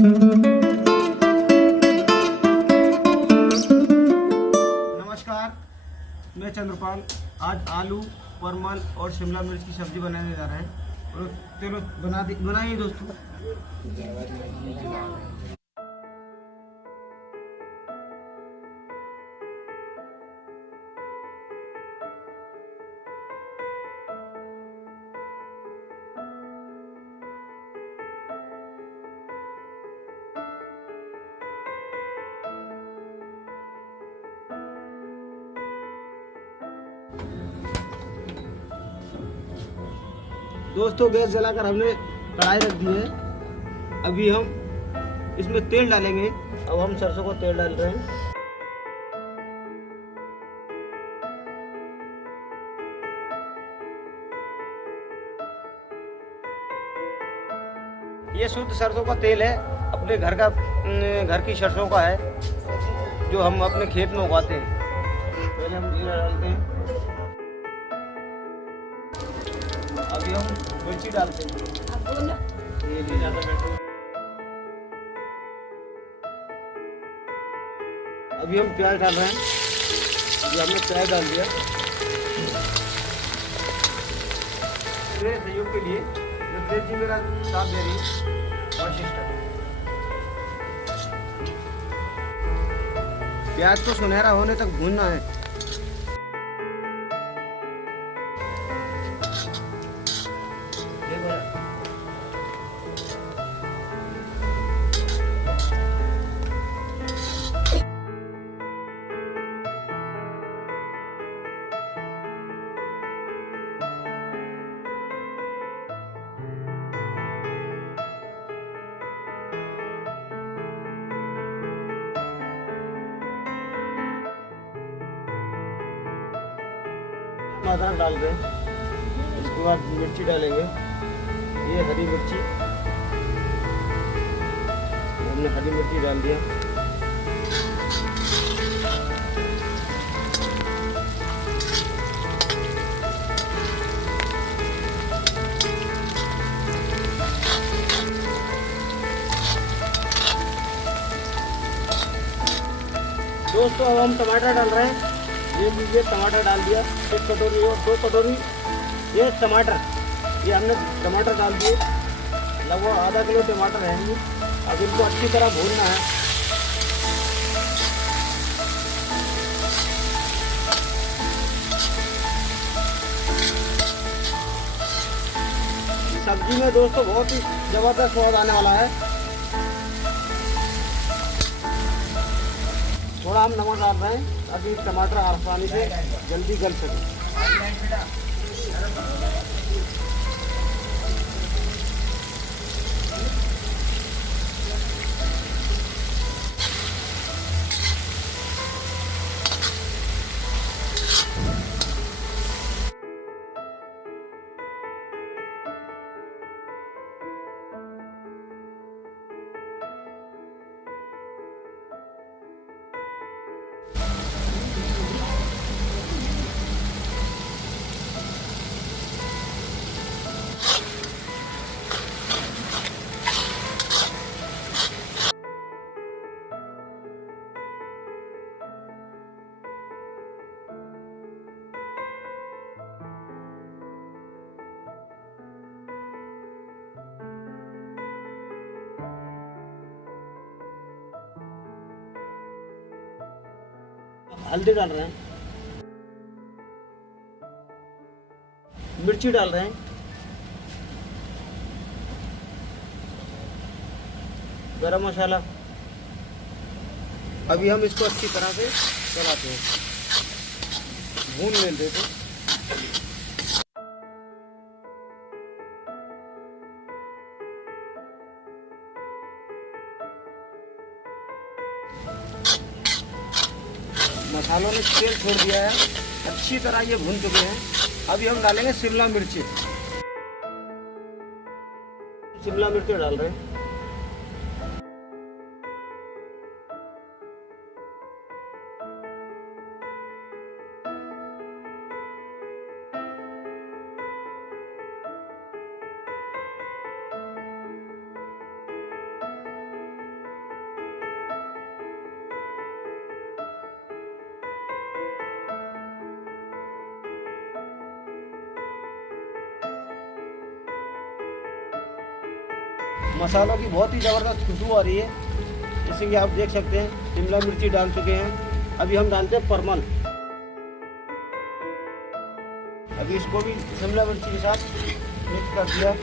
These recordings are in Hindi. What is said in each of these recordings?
नमस्कार, मैं चंद्रपाल। आज आलू, परमल और शिमला मिर्च की सब्जी बनाने जा रहे हैं। और चलो बनाइए दोस्तों। दोस्तों, गैस जलाकर हमने कढ़ाई रख दी है। अभी हम इसमें तेल डालेंगे। अब हम सरसों को तेल डाल रहे हैं। ये शुद्ध सरसों का तेल है, अपने घर की सरसों का है, जो हम अपने खेत में उगाते हैं। पहले हम जीरा डालते हैं। अभी हम मिर्ची डालते हैं। ये भी ज़्यादा बेटर। अभी हम प्याज डाल रहे हैं। ये हमने प्याज डाल दिया। मेरे सहयोग के लिए नवदेव जी मेरा साथ दे रही है और सिस्टर। प्याज को सुनहरा होने तक भूनना है। अदरक डाल दें। इसके बाद मिर्ची डालेंगे। ये हरी मिर्ची, हमने हरी मिर्ची डाल दिया। दोस्तों, अब हम टमाटर डाल रहे हैं। ये लीजिए, टमाटर डाल दिया 1 कटोरी और 2 कटोरी ये टमाटर। ये हमने टमाटर डाल दिए। लगभग आधा किलो टमाटर है। अब इनको अच्छी तरह भूनना है। सब्जी में दोस्तों बहुत ही जबरदस्त स्वाद आने वाला है। थोड़ा हम नमक डाल रहे हैं ताकि टमाटर आसानी से जल्दी गल सके। हल्दी डाल रहे हैं, मिर्ची डाल रहे हैं, गरम मसाला। अभी हम इसको अच्छी तरह से चलाते हैं, भून लेते हैं। मसालों ने तेल छोड़ दिया है, अच्छी तरह ये भून चुके हैं। अभी हम डालेंगे शिमला मिर्ची। शिमला मिर्ची डाल रहे हैं। मसालों की बहुत ही ज़बरदस्त खुशबू आ रही है, जैसे कि आप देख सकते हैं। शिमला मिर्ची डाल चुके हैं, अभी हम डालते हैं परमल। अभी इसको भी शिमला मिर्ची के साथ मिक्स कर दिया।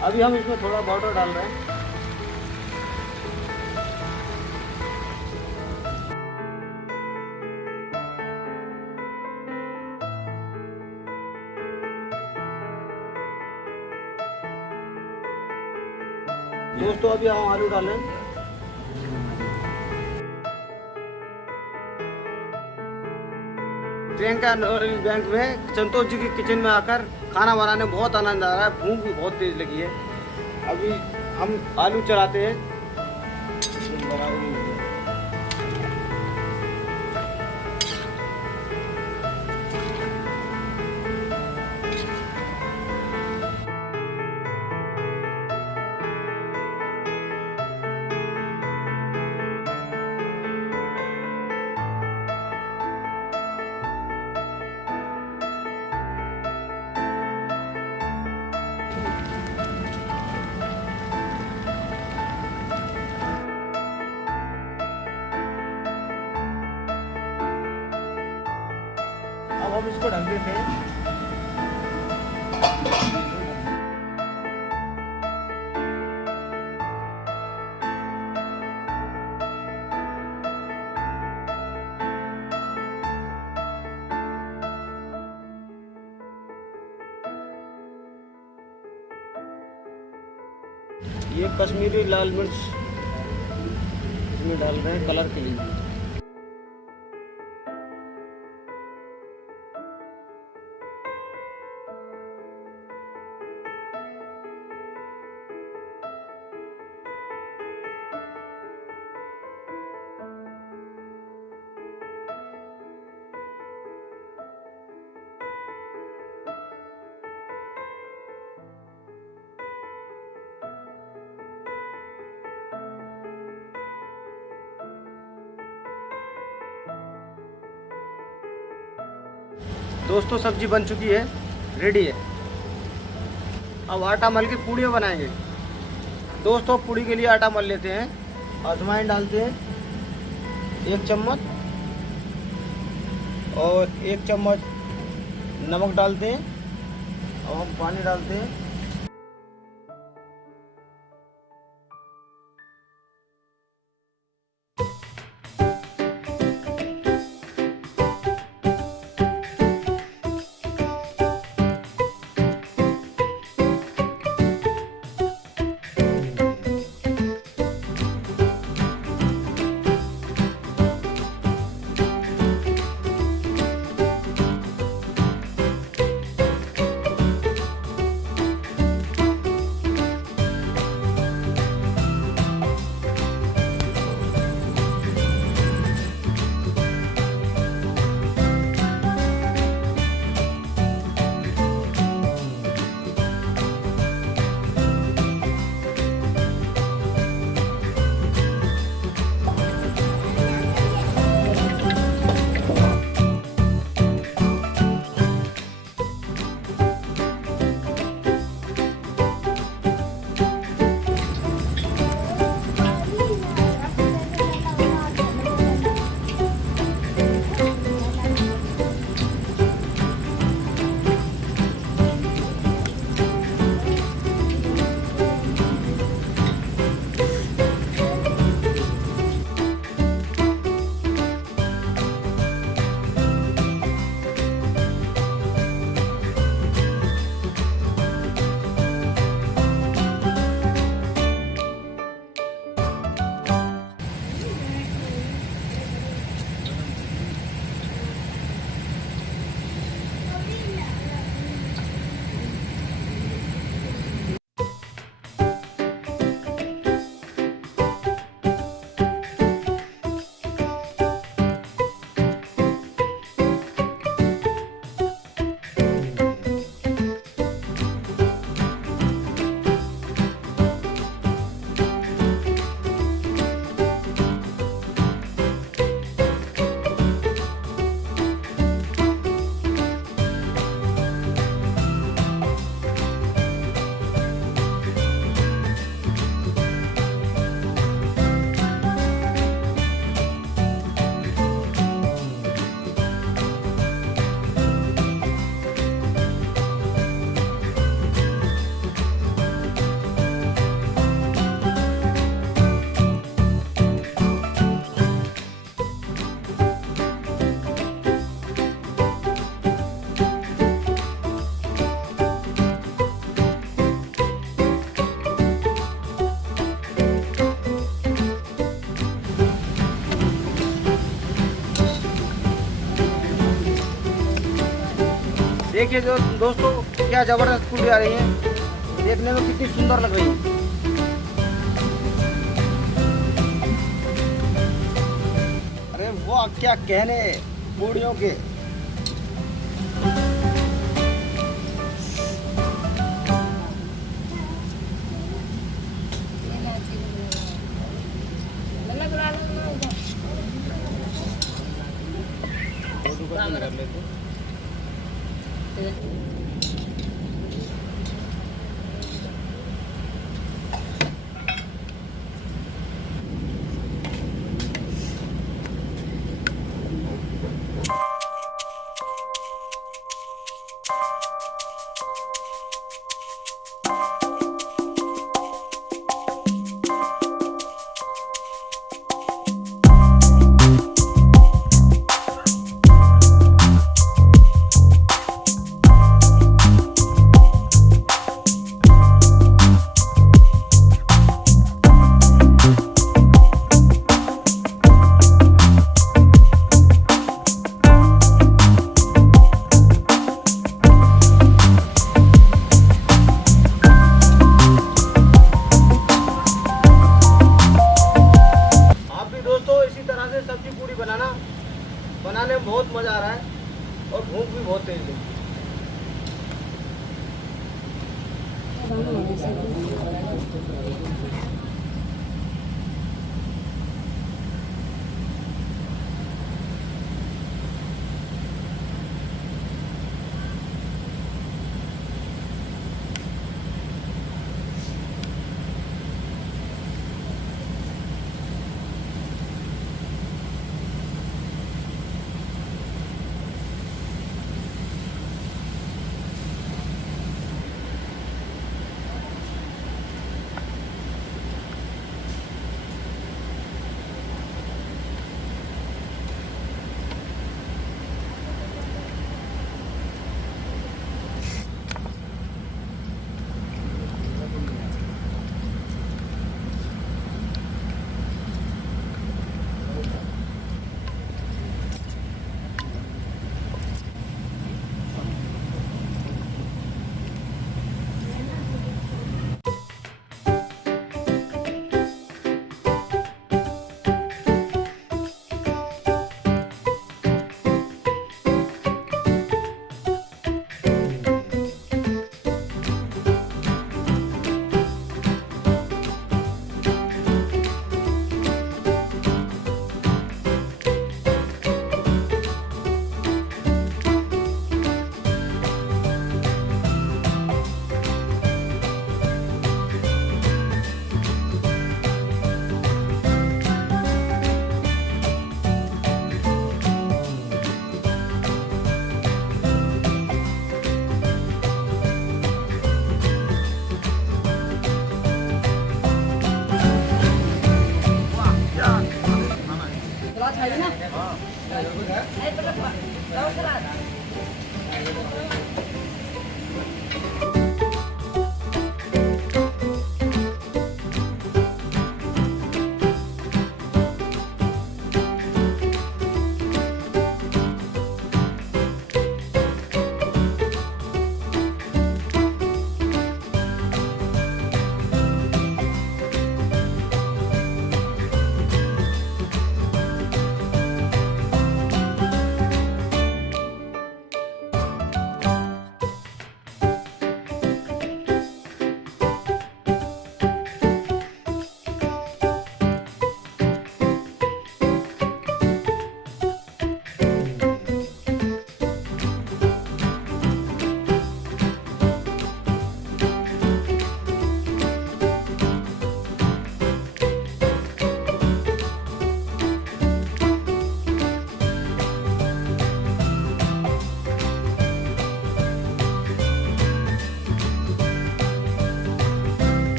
अभी हम इसमें थोड़ा वाटर डाल रहे हैं। दोस्तों अभी हम आलू डालें। प्रियंका बैंक में संतोष जी की किचन में आकर खाना बनाने में बहुत आनंद आ रहा है, भूख भी बहुत तेज लगी है। अभी हम आलू चलाते हैं। अब हम इसको ढक देते हैं। ये कश्मीरी लाल मिर्च इसमें डाल रहे हैं कलर के लिए। दोस्तों सब्जी बन चुकी है, रेडी है। अब आटा मल के पूड़ियाँ बनाएंगे। दोस्तों पूड़ी के लिए आटा मल लेते हैं। अजवाइन डालते हैं 1 चम्मच और 1 चम्मच नमक डालते हैं। अब हम पानी डालते हैं। देखिए जो दोस्तों क्या जबरदस्त पूड़ी आ रही है, देखने में कितनी सुंदर लग रही है। अरे वाह क्या कहने पूड़ियों के। सब्जी पूरी बनाने में बहुत मज़ा आ रहा है और भूख भी बहुत तेज है।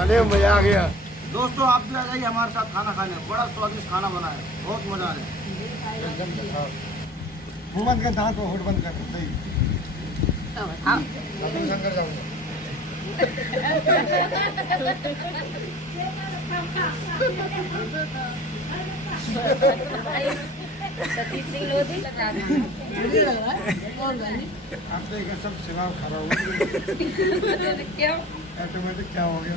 अरे मजा आ गया। दोस्तों आप भी आ जाइए हमारे साथ खाना खाने, बड़ा स्वादिष्ट खाना बना है, बहुत मजा आ रहा है। मुंह बंद कर, दांत होठ बंद कर, सही। हाँ शंकर जाऊंगा। तीसरी लोधी लगा आपने का सब सिलाव खराब हो गया क्यों? ऑटोमेटिक क्या हो गया